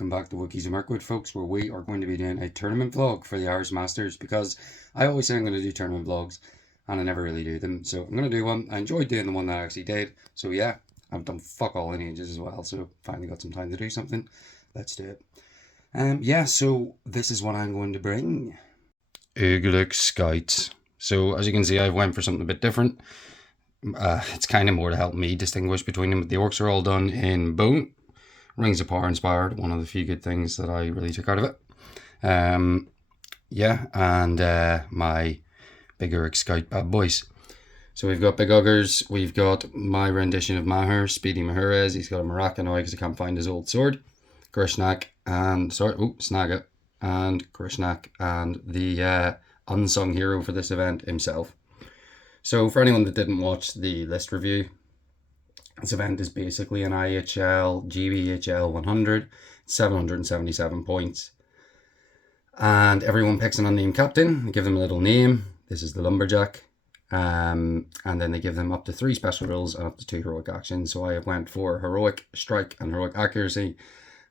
welcome back to Wookies and Mirkwood, folks, where we are going to be doing a tournament vlog for the Irish Masters, because I always say I'm going to do tournament vlogs and I never really do them. So I'm going to do one. I enjoyed doing the one that I actually did. So yeah, I've done fuck all in ages as well, so finally got some time to do something. Let's do it. Yeah, so this is what I'm going to bring. Uglik Skites. So as you can see, I went for something a bit different. It's kind of more to help me distinguish between them. The orcs are all done in bone. Rings of Power inspired, one of the few good things that I really took out of it. Yeah, and my big Uruk Scout bad boys. So we've got Big Uggers, we've got my rendition of Maher, Speedy Maherez. He's got a Maraca now because I can't find his old sword. Grishnak and, Snagga and Grishnak, and the unsung hero for this event himself. So for anyone that didn't watch the list review, this event is basically an IHL GBHL 100, 777 points. And everyone picks an unnamed captain. They give them a little name. This is the Lumberjack. And then they give them up to 3 special rules and up to 2 heroic actions. So I went for heroic strike and heroic accuracy.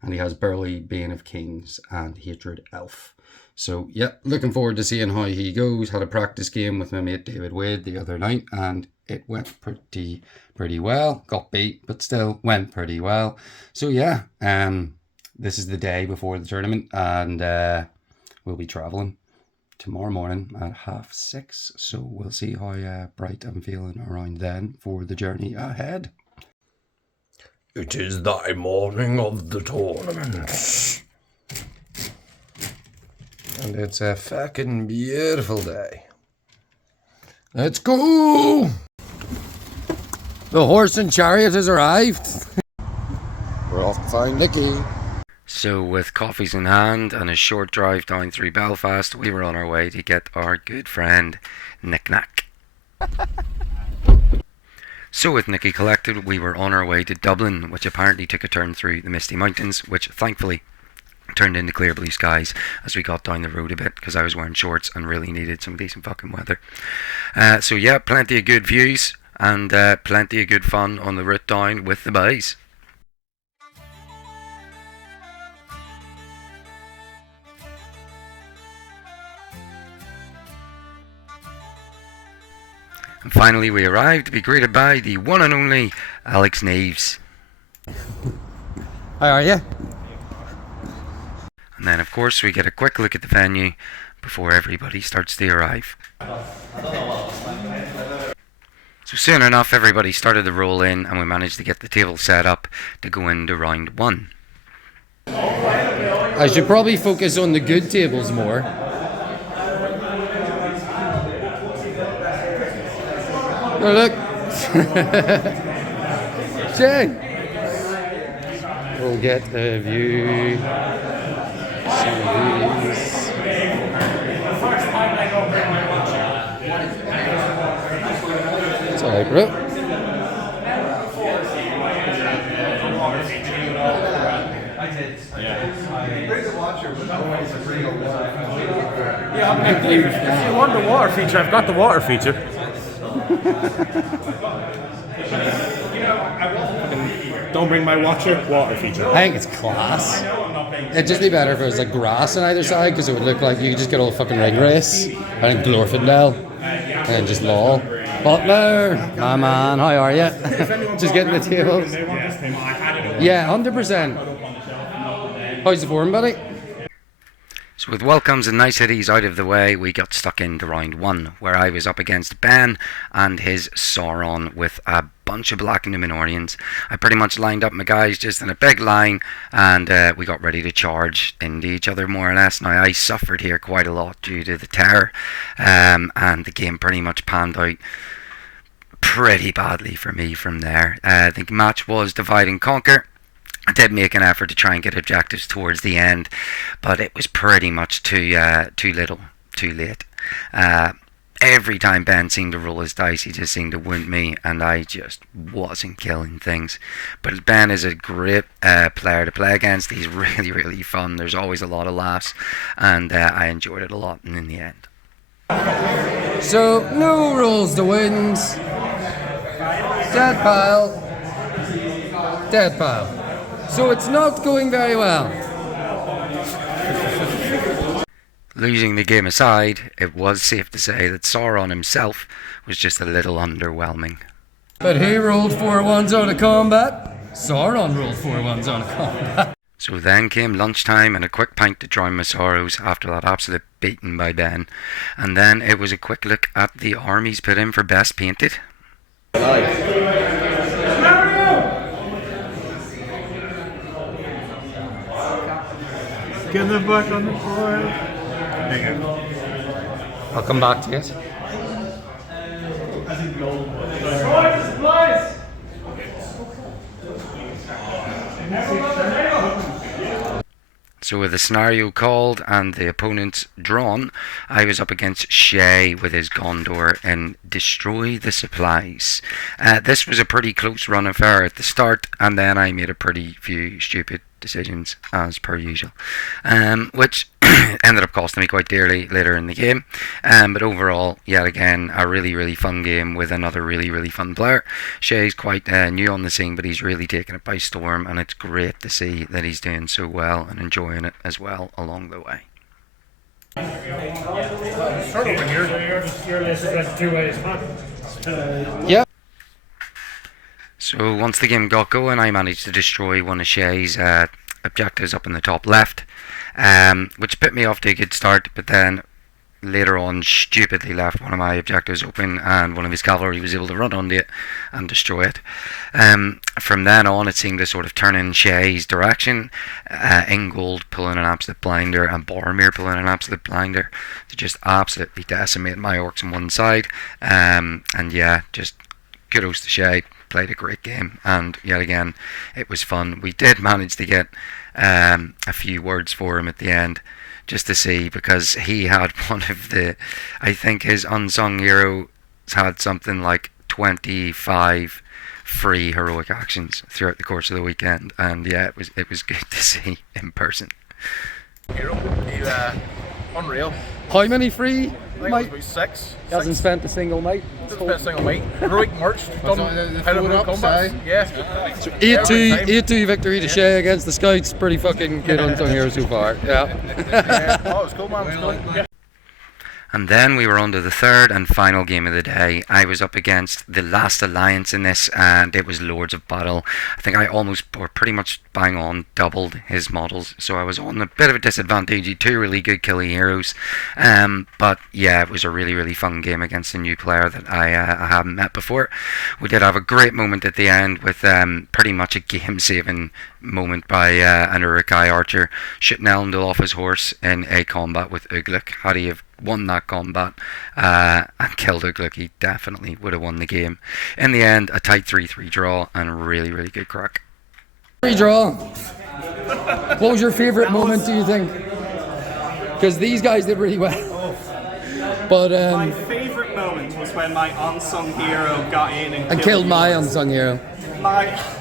And he has Burly, Bane of Kings, and Hatred Elf. So yeah, looking forward to seeing how he goes. Had a practice game with my mate David Wade the other night, and it went pretty well. Got beat, but still went pretty well. So yeah, this is the day before the tournament, and we'll be travelling tomorrow morning at 6:30. So we'll see how bright I'm feeling around then for the journey ahead. It is thy morning of the tournament. And it's a fucking beautiful day. Let's go! The horse and chariot has arrived. We're off to find Nicky. So with coffees in hand and a short drive down through Belfast, we were on our way to get our good friend Nick Nack. So with Nicky collected, we were on our way to Dublin, which apparently took a turn through the Misty Mountains, which thankfully turned into clear blue skies as we got down the road a bit, because I was wearing shorts and really needed some decent fucking weather. So yeah, plenty of good views and plenty of good fun on the route down with the boys. And finally we arrived to be greeted by the one and only Alex Neves. How are you? And then of course we get a quick look at the venue before everybody starts to arrive. So soon enough everybody started to roll in, and we managed to get the table set up to go into round 1. I should probably focus on the good tables more. Oh look! Shay! We'll get a view. Some of these. It's alright, bro. If you want the water feature, I've got the water feature. Don't bring my watcher, water feature. I think it's class. It'd just be better if it was like grass on either side, because it would look like you could just get all fucking ring race. I think Glorfindel. And then just lol. Butler! My man, how are you? Just getting the tables. Yeah, 100%. How's the form, buddy? So with welcomes and niceties out of the way, we got stuck into round 1, where I was up against Ben and his Sauron with a bunch of black Numenorians. I pretty much lined up my guys just in a big line, and we got ready to charge into each other more or less. Now I suffered here quite a lot due to the terror, and the game pretty much panned out pretty badly for me from there. I think the match was divide and conquer. I did make an effort to try and get objectives towards the end, but it was pretty much too little, too late. Every time Ben seemed to roll his dice, he just seemed to wound me, and I just wasn't killing things. But Ben is a great player to play against. He's really, really fun. There's always a lot of laughs, and I enjoyed it a lot in the end. So, no rules to wins. Dead pile. Dead pile. So it's not going very well. losing the game aside, it was safe to say that Sauron himself was just a little underwhelming. But he rolled 4-1s out of combat. Sauron rolled 4-1s out of combat. So then came lunchtime and a quick pint to drown my sorrows after that absolute beating by Ben. And then it was a quick look at the Armies put in for best painted. Get them back on the floor. There you go. I'll come back to it. So with the scenario called and the opponents drawn, I was up against Shay with his Gondor in Destroy the Supplies. This was a pretty close run affair at the start, and then I made a pretty few stupid decisions as per usual, which ended up costing me quite dearly later in the game, but overall, yet again, a really fun game with another really fun player. Shay's quite new on the scene, but he's really taken it by storm, and it's great to see that he's doing so well and enjoying it as well along the way. Yeah. So once the game got going, I managed to destroy one of Shay's objectives up in the top left, which put me off to a good start, but then later on stupidly left one of my objectives open, and one of his cavalry was able to run onto it and destroy it. From then on, it seemed to sort of turn in Shay's direction, Ingold pulling an absolute blinder and Boromir pulling an absolute blinder to just absolutely decimate my orcs on one side, and yeah, just kudos to Shay. Played a great game, and yet again it was fun. We did manage to get a few words for him at the end, just to see, because he had one of the, I think his unsung hero had something like 25 free heroic actions throughout the course of the weekend, and yeah, it was good to see in person. Hero, unreal. How many free, I think mate? it was about 6. He hasn't spent a single mate. Just best thing on me. Heroic march, done heroic combat. Yeah. So 8-2 victory to Shay against the Scouts. Pretty fucking good unsung hero so far. Yeah. Oh, it was cool, man. It was cool. And then we were on to the third and final game of the day. I was up against the last alliance in this, and it was Lords of Battle. I think I almost, or pretty much bang on, doubled his models, so I was on a bit of a disadvantage. He had 2 really good killing heroes, but yeah, it was a really fun game against a new player that I hadn't met before. We did have a great moment at the end with pretty much a game-saving moment by an Urukai archer shooting Elendil off his horse in a combat with Ugluk. Had he have won that combat and killed Ugluk, he definitely would have won the game. In the end, a tight 3-3 draw and really good crack. Draw. What was your favourite moment, do you think? Because these guys did really well. But my favourite moment was when my unsung hero got in and killed my unsung hero.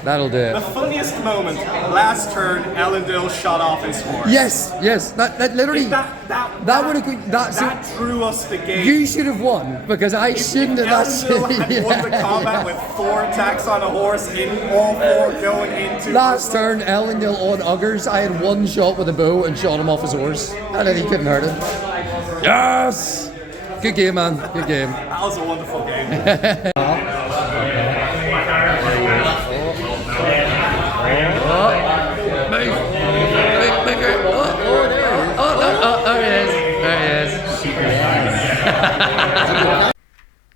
That'll do The it. funniest moment, last turn, Elendil shot off his horse. Yes. That literally. That would have. That drew us the game. You should have won, because I shouldn't have. Elendil had won the combat with 4 attacks on a horse, in all 4 going into. Last turn, Elendil on Uggers. I had 1 shot with a bow and shot him off his horse, and then he couldn't hurt him. Yes. Good game, man. Good game. That was a wonderful game.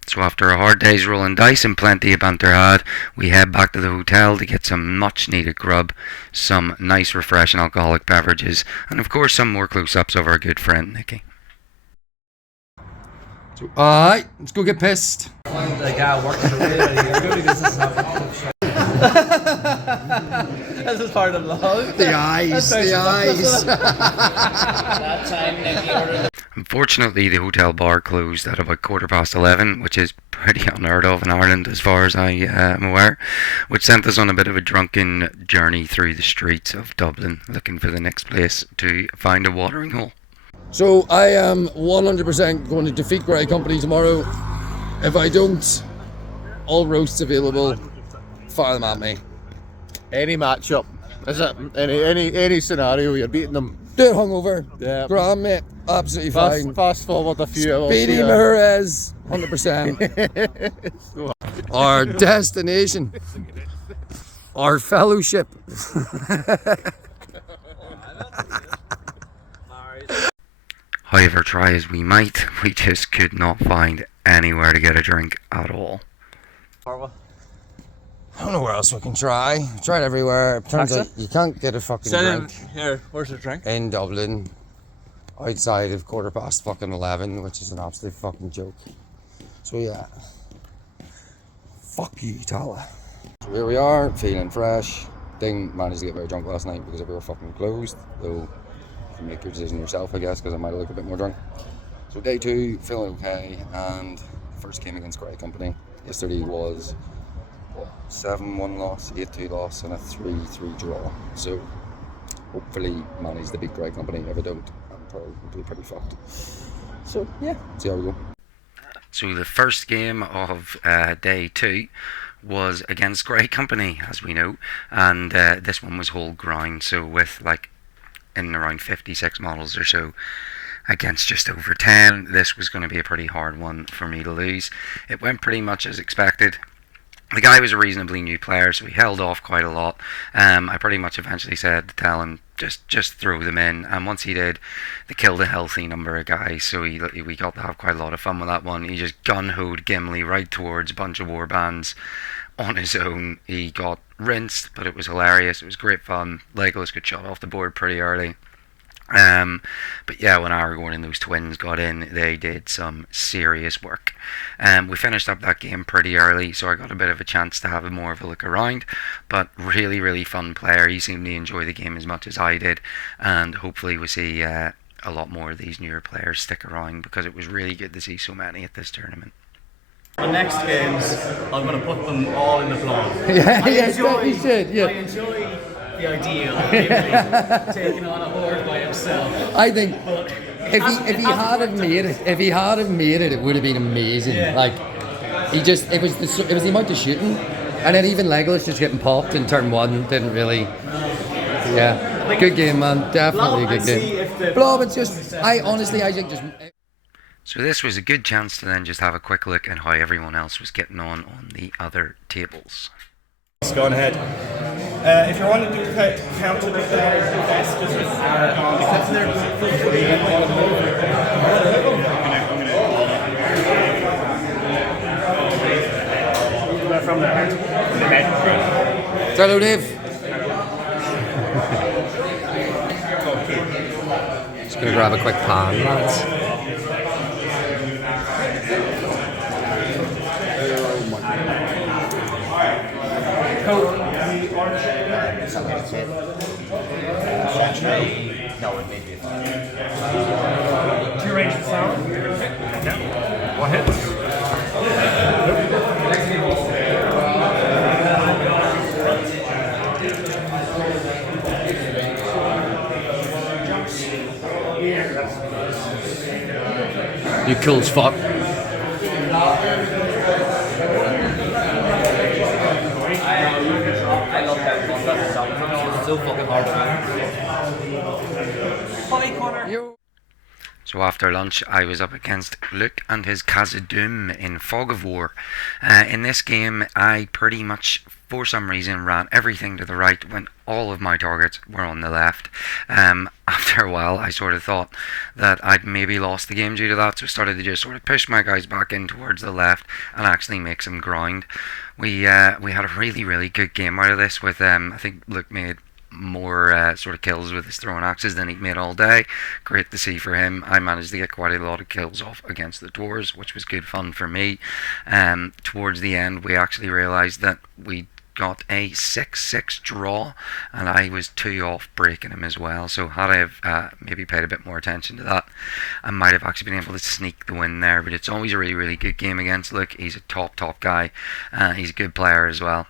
So after a hard day's rolling dice and plenty of banter had, we head back to the hotel to get some much needed grub, some nice refreshing alcoholic beverages, and of course some more close-ups of our good friend Nikki. So, alright, let's go get pissed. The guy working away. This is part of love. The eyes. That time Nicky ordered. Unfortunately, the hotel bar closed at about 11:15, which is pretty unheard of in Ireland as far as I am aware, which sent us on a bit of a drunken journey through the streets of Dublin, looking for the next place to find a watering hole. So I am 100% going to defeat Grey Company tomorrow. If I don't, all roasts available. Fire them at me. Any matchup, is it? Any scenario, you're beating them. Do it hungover. Yeah. Grand, mate. Absolutely fine. Fast forward a few. Speedy Mahrez, 100%. Our destination. Our fellowship. However, try as we might, we just could not find anywhere to get a drink at all. I don't know where else we can try. I've tried everywhere. It turns out you can't get a fucking drink Here, where's the drink? in Dublin outside of 11:15, which is an absolute fucking joke. So yeah. Fuck you, Tala. So here we are, feeling fresh. Didn't manage to get very drunk last night because we were fucking closed. Though you can make your decision yourself, I guess, because I might have looked a bit more drunk. So day 2, feeling okay, and first game against Grey Company. Yesterday was 7-1 loss, 8-2 loss, and a 3-3 draw. So hopefully manage to beat Grey Company. If I don't, I'm probably going to be pretty fucked. So yeah, see how we go. So the first game of day 2 was against Grey Company, as we know, and this one was whole grind. So with like in around 56 models or so against just over 10, this was going to be a pretty hard one for me to lose. It went pretty much as expected. The guy was a reasonably new player, so he held off quite a lot. I pretty much eventually said to tell him, just throw them in. And once he did, they killed a healthy number of guys, so we got to have quite a lot of fun with that one. He just gun-hoed Gimli right towards a bunch of warbands on his own. He got rinsed, but it was hilarious. It was great fun. Legolas got shot off the board pretty early. But yeah, when Aragorn and those twins got in, they did some serious work. We finished up that game pretty early, so I got a bit of a chance to have more of a look around. But really, really fun player. He seemed to enjoy the game as much as I did, and hopefully we see a lot more of these newer players stick around, because it was really good to see so many at this tournament. The next games, I'm going to put them all in the blog. Yeah, you should. Yeah. I enjoy the idea of Gimli taking on a horde by himself. I think if he had have made it, it would have been amazing. Yeah. Like it was the amount of shooting, and then even Legolas just getting popped in turn 1 didn't really. Yeah, good game, man. Definitely a good game. Blob, it's just I think just. So this was a good chance to then just have a quick look at how everyone else was getting on the other tables. Go on ahead. If you're wanting to counter the best, just from the bed. Hello, Dave. Just gonna grab a quick pan, lads. No, it may be. Do you range for Sauron? No. What hits? You cool as fuck. I love that one. It's so fucking hard. Hi, Connor. So after lunch, I was up against Luke and his Khazad-dûm in Fog of War. In this game, I pretty much, for some reason, ran everything to the right when all of my targets were on the left. After a while, I sort of thought that I'd maybe lost the game due to that, so I started to just sort of push my guys back in towards the left and actually make some ground. We had a really, really good game out of this with, I think Luke made more sort of kills with his throwing axes than he'd made all day. Great to see for him. I managed to get quite a lot of kills off against the dwarves, which was good fun for me. Towards the end, we actually realised that we got a 6-6 draw, and I was 2 off breaking him as well. So had I have maybe paid a bit more attention to that, I might have actually been able to sneak the win there. But it's always a really, really good game against Luke. He's a top guy. He's a good player as well.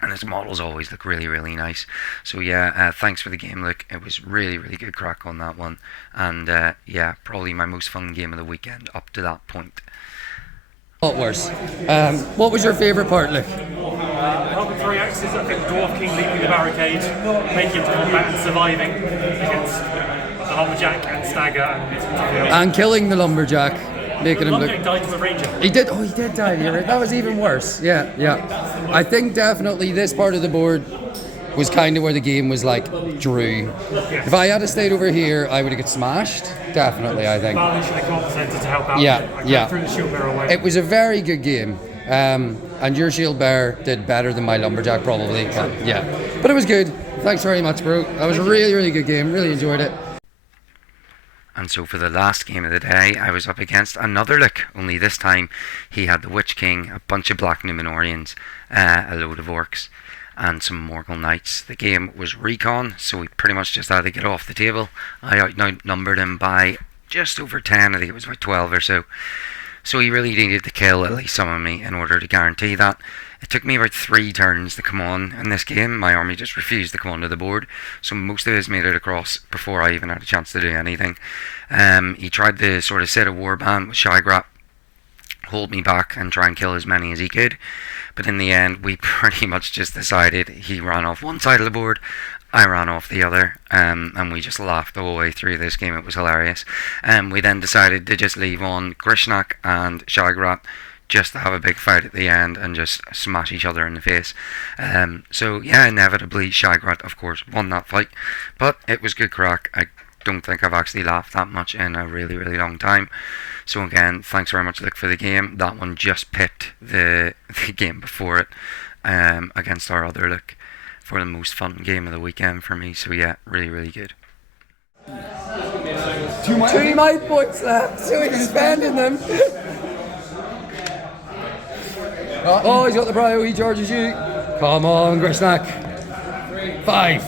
And his models always look really, really nice. So yeah, thanks for the game, Luke. It was really, really good crack on that one. And yeah, probably my most fun game of the weekend up to that point. A lot worse. What was your favourite part, Luke? Helping throwing axes, I think Dwarf King leaping the barricade, making it to combat and surviving against the Hobbit and Stagger And killing the lumberjack, making him look. Lumberjack died to the Ranger. He did. Oh, he did die. You're right. That was even worse. Yeah, yeah. I think definitely this part of the board was kind of where the game was like drew. If I had stayed over here, I would have got smashed. Definitely, I think. Barley should have come up the centre to help out. Yeah, I yeah. threw the shield bearer away. It was a very good game. And your shield bearer did better than my lumberjack probably. But yeah, but it was good. Thanks very much, bro. That was a really, really good game. Really enjoyed it. And so for the last game of the day, I was up against another look. Only this time, he had the Witch King, a bunch of Black Numenorians, a load of Orcs, and some Morgul Knights. The game was Recon, so we pretty much just had to get off the table. I outnumbered him by just over 10. I think it was about 12 or so. So he really needed to kill at least some of me in order to guarantee that. It took me about 3 turns to come on in this game. My army just refused to come onto the board, so most of us made it across before I even had a chance to do anything. He tried to sort of set a warband with Shay, hold me back and try and kill as many as he could. But in the end, we pretty much just decided he ran off one side of the board, I ran off the other, and we just laughed the whole way through this game. It was hilarious. We then decided to just leave on Grishnak and Shagrap just to have a big fight at the end and just smash each other in the face. So yeah, inevitably Shagrat of course won that fight, but it was good crack. I don't think I've actually laughed that much in a really, really long time. So again, thanks very much, Luke, for the game. That one just pipped the game before it against our other Luke for the most fun game of the weekend for me. So yeah, really, really good. 2 might points left, so he's spending them. Oh, he's got the prio, he charges you. Come on, Grishnak. 5.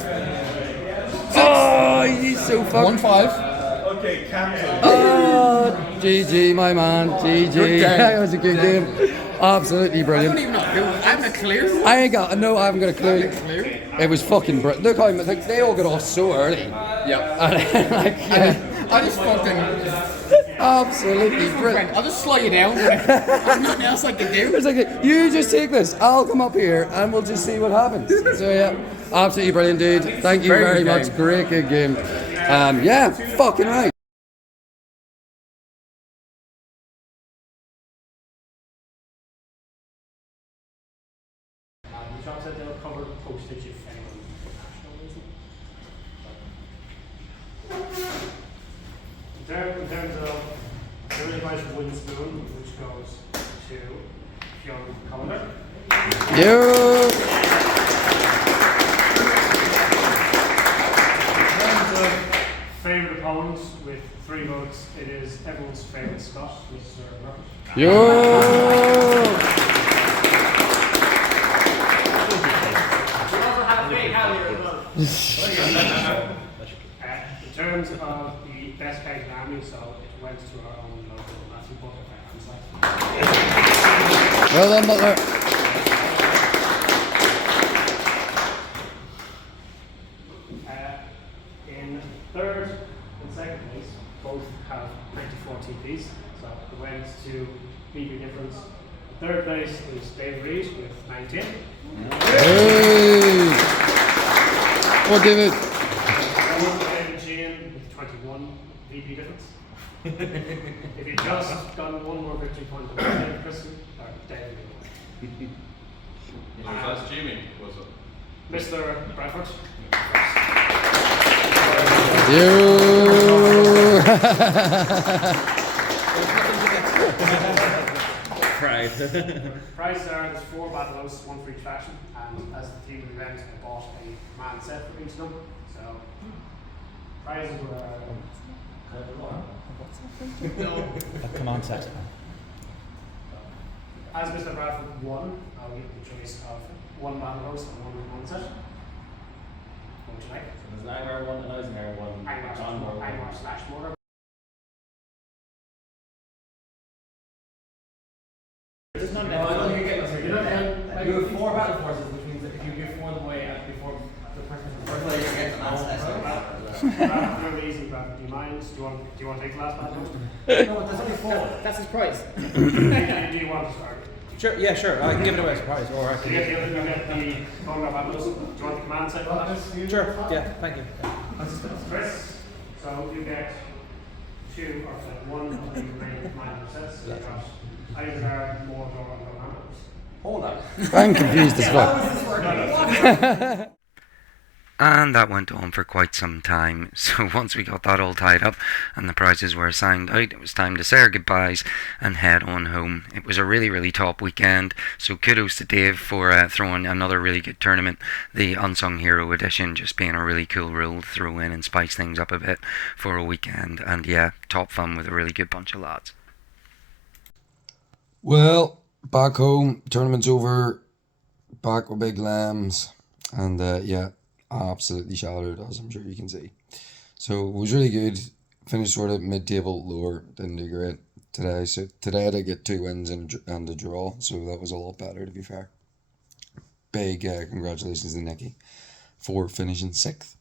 Oh, he's so fucking. 1-5. Okay, Captain. Oh, GG, my man. GG. That was a good game. Absolutely brilliant. I don't even know. I haven't a clue. I haven't got a clue. It was fucking brilliant. Look how like, they all got off so early. Yeah. And like, yeah. I just fucking. Absolutely brilliant. I'll just slow you down. There's nothing else I can do. It's like, you just take this, I'll come up here and we'll just see what happens. So yeah, absolutely brilliant, dude. Thank you very much. Great, good game. Yeah, fucking right. The shop said they'll cover postage if anyone in terms of the really nice wooden spoon, which goes to young Colliner. Yo. In terms of favourite opponents with 3 votes, it is everyone's favourite Scot, Mr. Ruffett. Yo. In terms of the best paid in Army, so it went to our own local Matthew Butler site. Well done, Butler. In 3rd and 2nd place, both have 94 TPs, so it went to BB difference. 3rd place is Dave Reed with 19. Hey. What, David? David Sheehan with 21 VP difference. If you just got one more victory point than David Christian, or David. That's Jimmy, was it? Mr. Bradford. Prizes are there's 4 battle hosts, 1 for each faction, and as the team event, I bought a command set for each of them. So prizes were A command set. as Mr. Bradford won, I'll give the choice of 1 battle host and 1 command set. What would you like? There's an Einar one, an Eisenhower one, John Moore one. Einar/Mortar. There's none left. You have 4 battle forces, which means that if you give 4 of them away before the person first player gets an answer. Really easy, Bradford. Do you mind? Do you want to take the last battle host? No, there's only 4. That's his prize. Do you want to start? Sure, yeah, sure. I can give it away as a prize, or I Do can. you get the Conrad battle host? Do you want the command set for this? Sure, yeah, thank you. Chris? So you get two or one of the remaining minor sets. So you got Isengard, Mordor, and Valandos. Hold on. I'm confused as fuck. And that went on for quite some time. So once we got that all tied up and the prizes were assigned out, it was time to say our goodbyes and head on home. It was a really, really top weekend. So kudos to Dave for throwing another really good tournament. The Unsung Hero Edition just being a really cool rule to throw in and spice things up a bit for a weekend. And yeah, top fun with a really good bunch of lads. Well, back home, tournament's over. Back with big lambs. And yeah, absolutely shattered, as I'm sure you can see. So it was really good. Finished sort of mid-table lower. Didn't do great today. So today I did get 2 wins and a draw. So that was a lot better, to be fair. Big congratulations to Nicky for finishing 6th.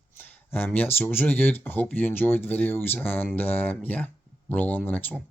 Yeah, so it was really good. I hope you enjoyed the videos. And yeah, roll on the next one.